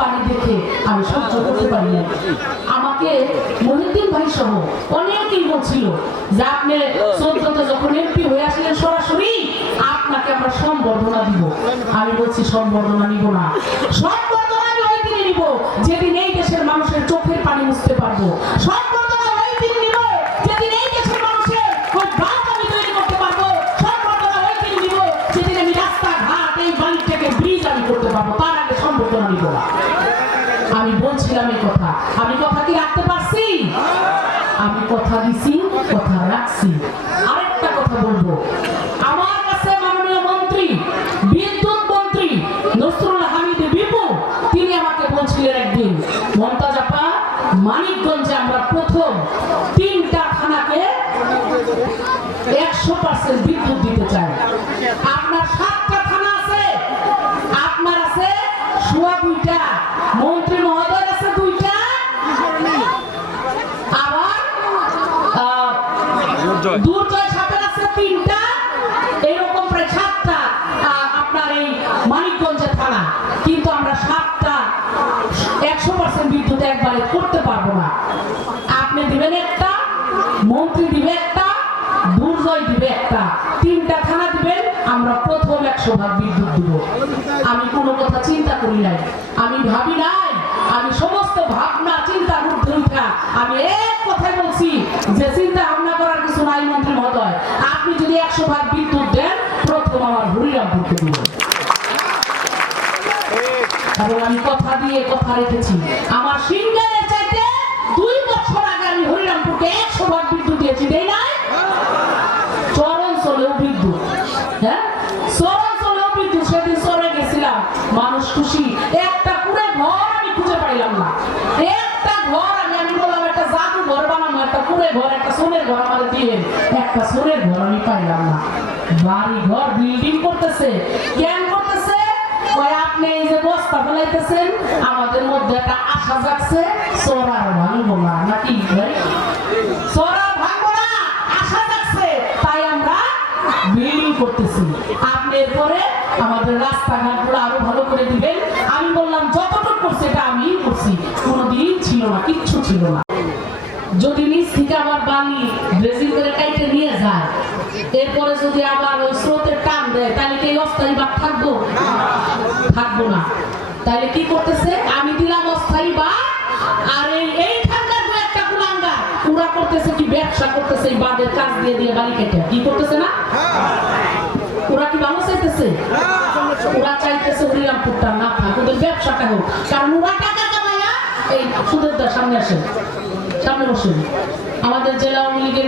পানি দেখে আমি সহ্য করতে পারি না আমাকে মহিউদ্দিন ভাই সহ অনেকেই বলছিল যে আপনি চোদ্দতে যখন এমপি হয়ে আসলেন সরাসরি, আপনাকে আমরা সম্বর্ধনা দিব। আমি বলছি সম্বর্ধনা নিব না। সম্বর্ধনা আমি ওই দিনে নিব। যেদিন এই দেশের মানুষের চোখের পানি মুছতে পারব। সম্বর্ধনা নিব আমি বলছিলাম এই কথা। আমি কথা কি রাখতে পারছি? আমি কথা দিছি, কথা রাখছি। আরেকটা কথা বলব। আমার মন্ত্রী, বিদ্যুৎ মন্ত্রী নসরুল তিনি আমাকে বলছিলেন একদিন, মমতাজ মানিকগঞ্জে আমরা প্রথম তিনটা থানাকে একশো পার্সেন্ট বিদ্যুৎ দিতে চাই। আপনার সাতটা থানা আছে আপনার আছে সোয়া দুইটা মন্ত্রী মহোদয় আছে দুইটা আবার আহ, দুর্জয়। সাপের আছে তিনটা। এরকম প্রায় সাতটা আপনার এই মানিকগঞ্জে থানা। কিন্তু আমরা সাতটা, একশো পার্সেন্ট বিদ্যুৎ একবারে করতে পারব না। আপনি দিবেন একটা, মন্ত্রী দিবে একটা, দুর্জয় দিবে একটা। তিনটা থানা দিবেন, আমরা প্রথম একশো বিদ্যুৎ দিব। আমি কোনো কথা চিন্তা করি নাই। আমি ভাবি নাই, আমি সমস্ত ভাবনা, চিন্তার মধ্যে উঠা আমি এক কথাই বলছি যে চিন্তা ভাবনা করার কিছু নাই মন্ত্রী মহোদয় আপনি যদি বিদ্যুৎ দেন প্রথম আমার হরিরামপুরকে দিবেন আমি কথা দিয়ে কথা রেখেছি। আমার সিঙ্গারের চাইতে দুই বছর আগে আমি হরিরামপুরকে একশো ভাগ বিদ্যুৎ দিয়েছি চলেও বিদ্যুৎ হ্যাঁ? একটা ঘর আমি খুঁজে পাইলাম না। একটা ঘর আমি আমি বললাম একটা জাদু ঘর একটা পুরে ঘর, একটা সোনের ঘর আমার দিয়ে একটা সোনের ঘর আমি পাইলাম না। বাড়ি ঘর বিল্ডিং করতেছে কেন করতেছে আপনি এই যে বস্তা ফেলাইতেছেন আমাদের মধ্যে একটা আশা জাগছে সোরার ভাঙবো না। নাকি আশা তাই আমরা বিল্ডিং করতেছি। আপনি এরপরে আমাদের রাস্তাঘাট আরও ভালো করে দিবেন। আমি বললাম আমি করছি ছিল না, কিচ্ছু ছিল না। যদি নিচ থেকে আবার বালি ড্রেসিং করে কাইটে নিয়ে যায়, এরপরে যদি আবার ওই স্রোতের টান দেয়, তাহলে কি অস্থায়ী বাদ থাকব? থাকব না। তাহলে কি করতেছে? আমি দিলাম অস্থায়ী বা আর এই এইখানকার দু পুরা করতেছে কি ব্যবসা, করতেছে এই বাঁধের কাজ দিয়ে দিয়ে বালি কেটে। কি করতেছে না? ওরা কি ভালো চাইতেছে? ওরা চাইতেছে হরিরামপুরটা না থাক ব্যবসাটা হোক। কারণ ওরা টাকা এই সুদের সামনে আসে সামনে বসুন। আমাদের জেলা আওয়ামী লীগের